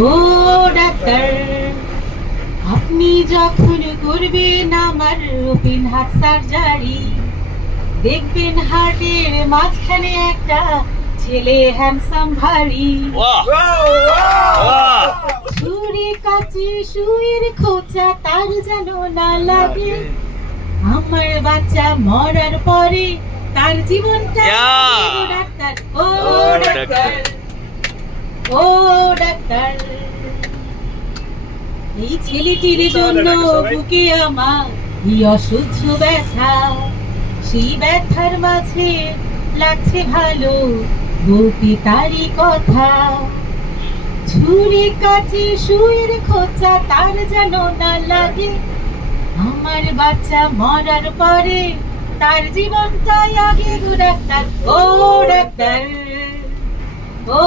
ও doctor, আপনি যখন করবেন আমার ওপেন হার্ট সার্জারি, দেখবেন হার্টের মাঝখানে একটা ছেলে হ্যান্ডসাম ভারী। ছুরি কাছে সুইয়ের খোঁচা তার যেন না লাগে, আমার বাচ্চা মরার পরে তার জীবনটা ডাক্তার, ও ডাক্তার, ও ডাক্তার। এই ছেলেটির জন্য বুকে আমার কি অসহ্য ব্যথা, সেই ব্যথার মাঝে লাগছে ভালো বলতে তারই কথা। ছুরি কাছে সুইয়ের খোঁচা তার যেন না লাগে, আমার বাচ্চা মরার পরে তার জীবনটাই আগে গো ডাক্তার, ও ডাক্তার, ও